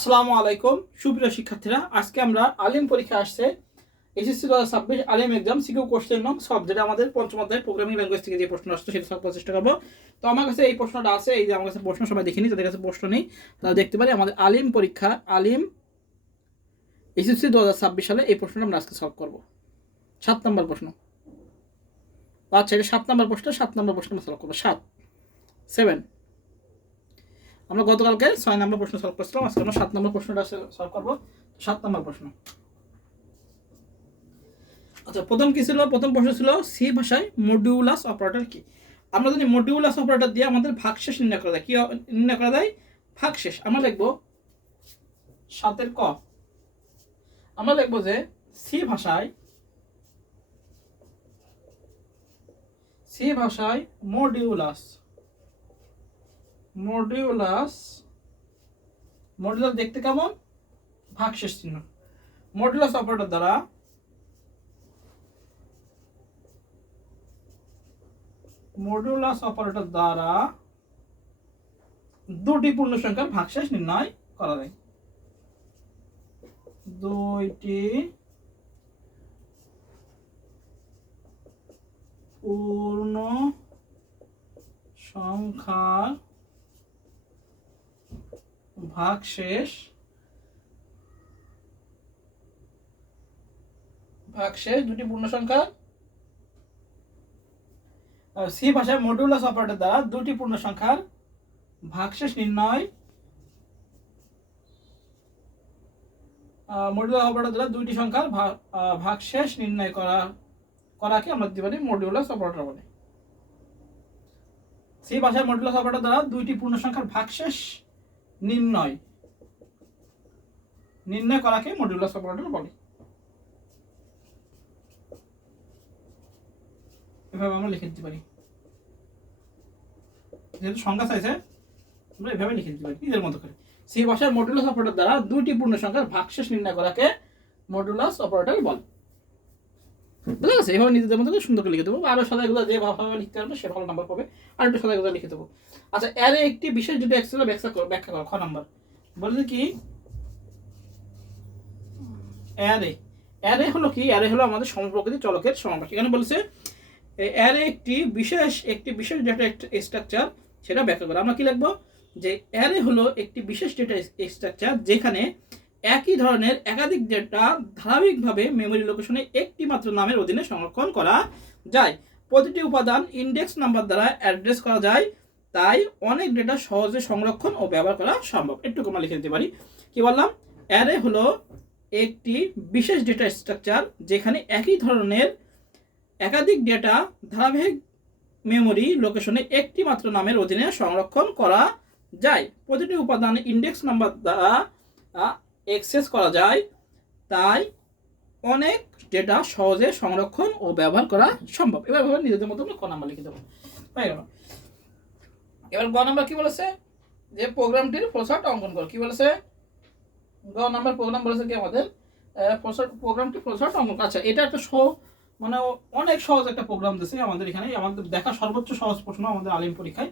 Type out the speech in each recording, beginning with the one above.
আসসালামু আলাইকুম সুপ্রিয় শিক্ষার্থীরা, আজকে আমরা আলিম পরীক্ষা আসছে এসএসসি 2026 আলিম এক্সাম সিকিউ কোশ্চেন নং সব, যেটা আমাদের পঞ্চম অধ্যায় প্রোগ্রামিং ল্যাঙ্গুয়েজ থেকে যে প্রশ্ন আসছে সেটা সলভ করার চেষ্টা করবো। তো আমার কাছে এই প্রশ্নটা আছে, এই যে আমার কাছে প্রশ্ন সবাই দেখিনি, যাদের কাছে প্রশ্ন নেই তারা দেখতে পারি আমাদের আলিম পরীক্ষা আলিম এসএসসি 2026 সালে এই প্রশ্নটা আমরা আজকে সলভ করবো। 7 নম্বর প্রশ্ন। আচ্ছা, এটা 7 নম্বর প্রশ্ন, 7 নম্বর প্রশ্ন আমরা সলভ করবো। 7 আমরা গতকালকে 6 নম্বর প্রশ্ন সলভ করছিলাম, আজকে আমরা 7 নম্বর প্রশ্নটা সলভ করবো। 7 নম্বর প্রশ্ন। আচ্ছা, প্রথম কি ছিল? প্রথম প্রশ্ন ছিল সি ভাষায় মডিউলাস অপারেটর কি? আমরা জানি মডিউলাস অপারেটর দিয়ে আমাদের ভাগশেষ নির্ণয় করা যায়। কি নির্ণয় করা যায়? ভাগশেষ। আমরা লিখবো 7 ক। আমরা লিখবো যে সি ভাষায় মডিউলাস দেখতে কেমন? ভাগশেষ চিহ্ন। মডিউলাস অপারেটর দ্বারা দুটি পূর্ণ সংখ্যার ভাগশেষ নির্ণয় করা যায়। দুইটি পূর্ণ সংখ্যার ভাগশেষ দুটি পূর্ণ সংখ্যার সি ভাষায় মডিউলাস অপারেটর দ্বারা দুটি পূর্ণ সংখ্যার ভাগশেষ নির্ণয় মডিউলাস অপারেটর দ্বারা দুইটি সংখ্যার ভাগশেষ নির্ণয় করাকে আমরা দিতে পারি মডিউলাস অপারেটর বলে। সি ভাষায় মডিউলাস অপারেটর দ্বারা দুইটি পূর্ণ সংখ্যার ভাগশেষ নির্ণয় করাকে মডিউলাস অপারেটর বলে। এভাবে আমরা লিখে দিতে পারি, যেহেতু সংখ্যা চাইছে আমরা এভাবে লিখে দিতে পারি নিজের মতো করে। সি ভাষায় মডিউলাস অপারেটর দ্বারা দুইটি পূর্ণ সংখ্যার ভাগশেষ নির্ণয় করাকে মডিউলাস অপারেটর বলে। বুঝা গেছে? এভাবে নিজেদের মতো করে সুন্দর করে লিখে দেবো। আরো সাদাগুলো যে ভাবে লিখতে পারবে সে ভালো নাম্বার পাবে, আর একটু সাদাগুলো লিখে দেবো। আচ্ছা, অ্যারে একটি বিশেষ দুটো এক্সেল ব্যাখ্যা করো। খ নাম্বার বলছে কি অ্যারে হলো কি? অ্যারে হলো আমাদের সমপ্রকৃতি চলকের সমাবেশ। এখানে বলছে অ্যারে একটি বিশেষ ডেটা স্ট্রাকচার, সেটা ব্যাখ্যা করে। আমরা কি লিখবো? যে অ্যারে হলো একটি বিশেষ ডেটা স্ট্রাকচার যেখানে একই ধরনের একাধিক ডেটা ধারাবাহিকভাবে মেমরি লোকেশনে একটি মাত্র নামের অধীনে সংরক্ষণ করা যায়। প্রতিটি উপাদান ইন্ডেক্স নাম্বার দ্বারা অ্যাড্রেস করা যায়, তাই অনেক ডেটা সহজে সংরক্ষণ ও ব্যবহার করা সম্ভব। একটু আমরা লিখে দিতে পারি। কি বললাম? অ্যারে হলো একটি বিশেষ ডেটা স্ট্রাকচার যেখানে একই ধরনের একাধিক ডেটা ধারাবাহিক মেমরি লোকেশনে একটি মাত্র নামের অধীনে সংরক্ষণ করা যায়। প্রতিটি উপাদান ইন্ডেক্স নাম্বার দ্বারা অ্যাক্সেস করা যায়, তাই অনেক ডেটা সহজে সংরক্ষণ ও ব্যবহার করা সম্ভব। এবার ভাবে নিজেদের মতো ক নাম্বার লিখে দেবো। এবার গ নাম্বার কি বলেছে? যে প্রোগ্রামটির ফ্লোচার্ট অঙ্কন করো। কি বলেছে? গ নাম্বার প্রোগ্রাম বলেছে কি আমাদের প্রোগ্রামটি ফ্লোচার্ট অঙ্কন। আচ্ছা, এটা একটা মানে অনেক সহজ একটা প্রোগ্রাম দিয়েছে আমাদের এখানে, আমাদের দেখা সর্বোচ্চ সহজ প্রশ্ন আমাদের আলিম পরীক্ষায়।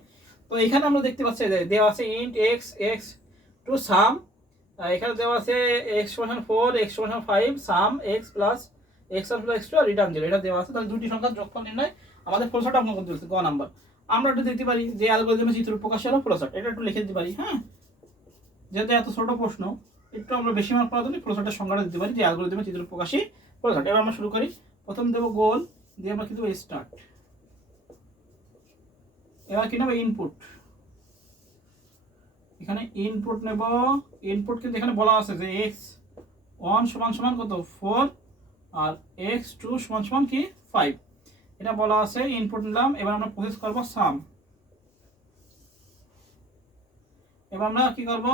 তো এখানে আমরা দেখতে পাচ্ছি দেওয়া আছে ইন্ট এক্স টু সাম, এখানে দেওয়া আছে x=4 x=5 সাম x plus x1 plus x2 return 0, এটা দেওয়া আছে। তাহলে দুটি সংখ্যার যোগফল নির্ণয় আমাদের ফ্লোচার্ট অঙ্কন করতে বলছে। গ নাম্বার আমরা একটু দেখতে পারি যে অ্যালগরিদমে চিত্র প্রকাশ হলো ফ্লোচার্ট, এটা একটু লিখে দিতে পারি। হ্যাঁ, যেহেতু এত ছোট প্রশ্ন একটু আমরা বেশি মার্ক পাওয়ার জন্য ফ্লোচার্টের সংখ্যাটা দিতে পারি যে অ্যালগরিদমে চিত্র প্রকাশই ফ্লোচার্ট। এবার আমরা শুরু করি। প্রথম দেবো গোল, দিয়ে আমরা কি দেবো? স্টার্ট। এবার কি নেবো? ইনপুট। এখানে ইনপুট নেব। ইনপুট কিন্তু এখানে বলা আছে যে x1 সমান কত? 4 আর x2 সমান কি? 5, এটা বলা আছে। ইনপুট নিলাম। এবার আমরা প্রসেস করব সাম। এবার আমরা কি করব?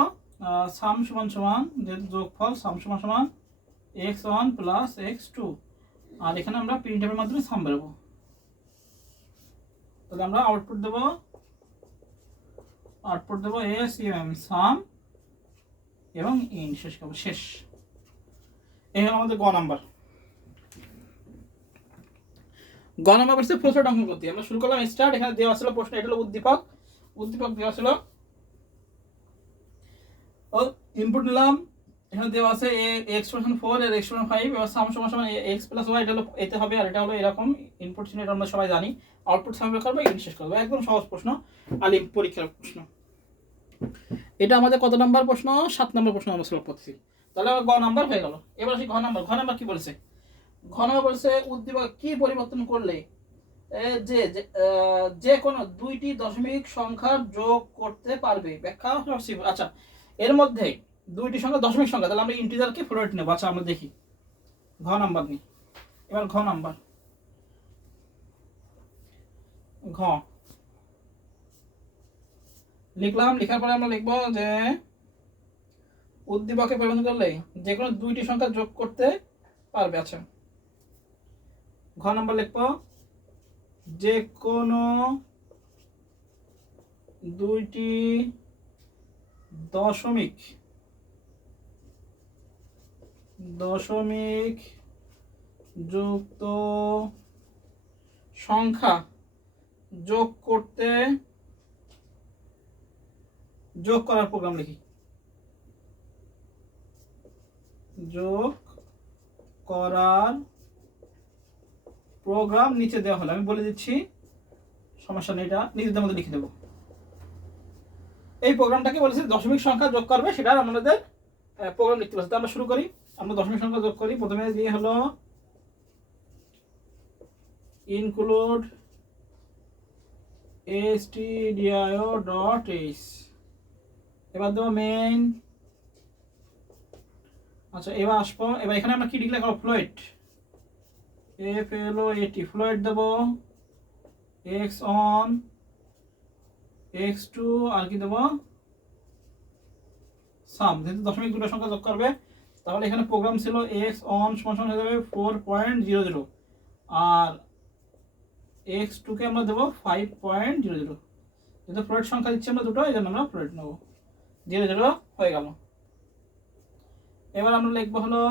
সাম সমান যেহেতু যোগফল, সাম সমান x1 প্লাস x2, আর এখানে আমরা প্রিন্টএফের মাধ্যমে সাম বেরোবো। তাহলে আমরা আউটপুট দেব ASM সাম এবং ইন শেষ করব। শেষ। এই হলো আমাদের গ নাম্বার। গ নাম্বার বলছে ফ্লোচার্ট অঙ্কন করতে। আমরা শুরু করলাম স্টার্ট। এখানে দেওয়া ছিল প্রশ্ন, এটা হলো উদ্দীপক দেওয়া ছিল। ইনপুট নিলাম, এখানে দেওয়া আছে x4 এর x5 এবার সাম সমান সমান x প্লাস ওয়াই, এটা হলো এতে হবে আর এটা হলো এরকম। ইনপুট ছিল, এটা আমরা সবাই জানি। আউটপুট সাম বের করবো, ইন শেষ করবো। একদম সহজ প্রশ্ন, আলিম পরীক্ষার প্রশ্ন। এটা আমাদের কত নাম্বার প্রশ্ন? 7 নম্বর প্রশ্ন আমরা সলভ করতেছি। তাহলে গ নাম্বার হয়ে গেল। এবার আসি ঘ নাম্বার। ঘ নাম্বার কি বলেছে? ঘ নাম্বার বলেছে উদ্দীপক কি পরিবর্তন করলে যে কোনো দুইটি দশমিক সংখ্যার যোগ করতে পারবে। ব্যাখ্যা। আচ্ছা, এর মধ্যে দুইটি সংখ্যা দশমিক সংখ্যা, তাহলে আমরা ইন্টিজারকে ফ্লোট নেব। আচ্ছা, আমরা দেখি ঘ নাম্বার নিই। এবার ঘ নাম্বার, ঘ লিখলাম। লেখার পরে আমরা লিখবো যে উদ্দীপকে পরিবর্তন করলে যে কোনো দুইটি সংখ্যা যোগ করতে পারবে। আচ্ছা, ঘ নাম্বার লিখবো যে কোনো দুইটি দশমিক যুক্ত সংখ্যা যোগ করার প্রোগ্রাম লিখি। যোগ করার প্রোগ্রাম নিচে দেওয়া হলো, আমি বলে দিচ্ছি, সমস্যা নেই, এটা নিজেদের মধ্যে লিখে দেবো। এই প্রোগ্রামটাকে বলেছে দশমিক সংখ্যা যোগ করবে, সেটা আমাদের প্রোগ্রাম লিখতে বলছে। আমরা শুরু করি, আমরা দশমিক সংখ্যা যোগ করি। প্রথমে দিয়ে হলো ইনক্লুড stdio.h, এবার দেবো মেইন। আচ্ছা, এবার আসবো, এবার এখানে আমরা কি ডিক্লেয়ার করবো? ফ্লোট, FLOAT, ফ্লোট দেবো x1 x2 আর কি দেবো সাম, যেহেতু দশমিক দুটো সংখ্যা যোগ করবে। তাহলে এখানে প্রোগ্রাম ছিল x1 সমান হয়ে যাবে 4.00 আর x2 কে আমরা দেবো 5.00। যেহেতু ফ্লোট সংখ্যা দিচ্ছি আমরা দুটো, এই জন্য আমরা ফ্লোট নেব। 00 হয়ে গেল। এবার আমরা লিখবো হলো,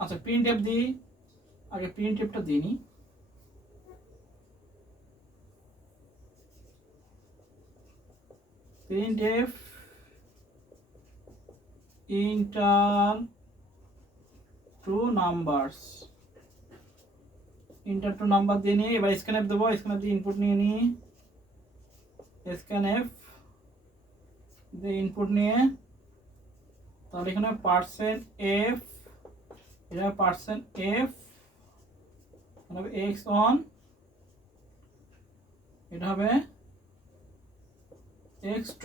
আচ্ছা প্রিন্টএফ দিই, আগে প্রিন্টএফটা দিইনি। Printf enter two numbers, enter two number দিয়ে নিয়ে এবার স্ক্যানএফ দেবো। স্ক্যানএফ দিয়ে ইনপুট নিয়ে নিই, স্ক্যানএফ দিয়ে ইনপুট নিয়ে, তাহলে এখানে %f, এটা %f, হবে x1, এটা হবে x2।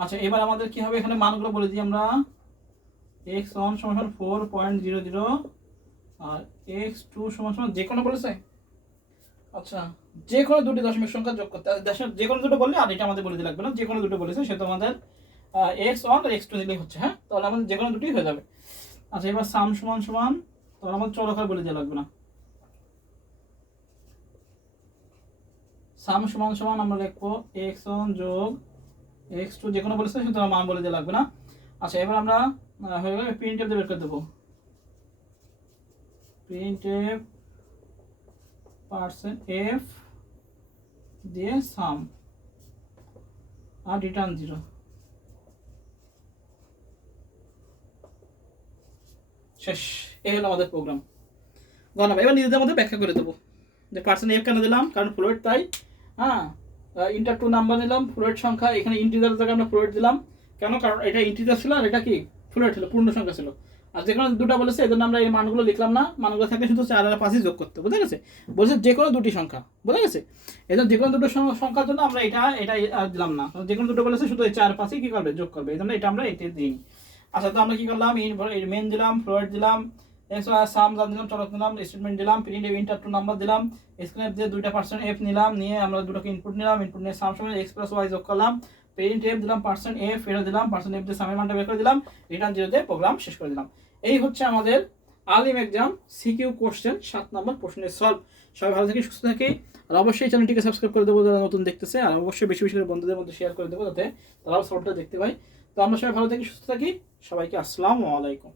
আচ্ছা, এবার আমাদের কি হবে? এখানে মানগুলো বলে দিই আমরা। x1 সমান 4.00 আর x2 সমান যে কোনো বলেছে। আচ্ছা, যে কোনো দুটি দশমিক সংখ্যা যোগ করতে, যে কোনো দুটো বললে আর এটা আমাদের বলে দিতে লাগবে না। যে কোনো দুটো বলেছে সেটা আমাদের x1 আর x2 দিলেই হচ্ছে। হ্যাঁ, তাহলে আমাদের যে কোনো দুটি হয়ে যাবে। আচ্ছা, এবার সাম সমান, তাহলে আমাদের চলকার বলে দেওয়া লাগবে না। সাম সমান আমরা লিখবো x1 যোগ x2, যে কোনো বলেছে সুতরাং মান বলে দেওয়া লাগবে না। আচ্ছা, এবার আমরা হয়ে গেলে প্রিন্টএফ দিয়ে বের করে দেবো। প্রিন্টএফ %f দিয়ে সাম আর রিটার্ন 0। শেষ, এই হলো আমাদের প্রোগ্রাম। গণনা এবার নিজেদের মধ্যে ব্যাখ্যা করে দেবো যে %f কেন দিলাম, কারণ ফ্লোট তাই। হ্যাঁ, ইন্টার টু নাম্বার নিলাম, ফ্লোট সংখ্যা, এখানে ইন্টিজার জায়গায় আমরা ফ্লোট দিলাম। কেন? কারণ এটা ইন্টিজার ছিল আর এটা কি ফ্লোট ছিল, পূর্ণ সংখ্যা ছিল। আর যে কোনো দুটো বলেছে, এই জন্য আমরা এই মানগুলো লিখলাম না। মানগুলো থাকে শুধু 4 আর 5 যোগ করতে, বুঝা গেছে? বলছে যে কোনো দুটি সংখ্যা, বোঝা গেছে? এই জন্য যে কোনো দুটো সংখ্যার জন্য আমরা এটা দিলাম না। যে কোনো দুটো বলেছে শুধু এই 4 5 কি করবে, যোগ করবে। এই জন্য এটা আমরা এটা দিই। আচ্ছা, তো আমরা কি করলাম? মেন দিলাম, ফ্লোট দিলাম, সাম দিলাম, চলক দিলাম, স্টেটমেন্ট দিলাম, প্রিন্টএফ ইন্টার টু নাম্বার দিলাম, স্ক্যানএফ দিয়ে দুইটা %f নিলাম, নিয়ে আমরা দুটোকে ইনপুট নিলাম, ইনপুট নিয়ে সাম সমান x + y যোগ করলাম, প্রিন্টএফ দিলাম %f, এটা দিলাম %f দিয়ে সামের মানটা বের করে দিলাম, রিটার্ন 0 দিয়ে প্রোগ্রাম শেষ করে দিলাম। এই হচ্ছে আমাদের আলিম এক্সাম সিকিউ কোশ্চেন 7 নম্বর প্রশ্নের সলভ। সবাই ভালো থাকি, সুস্থ থাকি, আর অবশ্যই চ্যানেলটিকে সাবস্ক্রাইব করে দেবো যারা নতুন দেখতেছে, আর অবশ্যই বেশি বেশি করে বন্ধুদের মধ্যে শেয়ার করে দেবো যাতে তারাও সলভটা দেখতে পায়। তো আমরা সবাই ভালো থাকি, সুস্থ থাকি, সবাইকে আসসালামু আলাইকুম।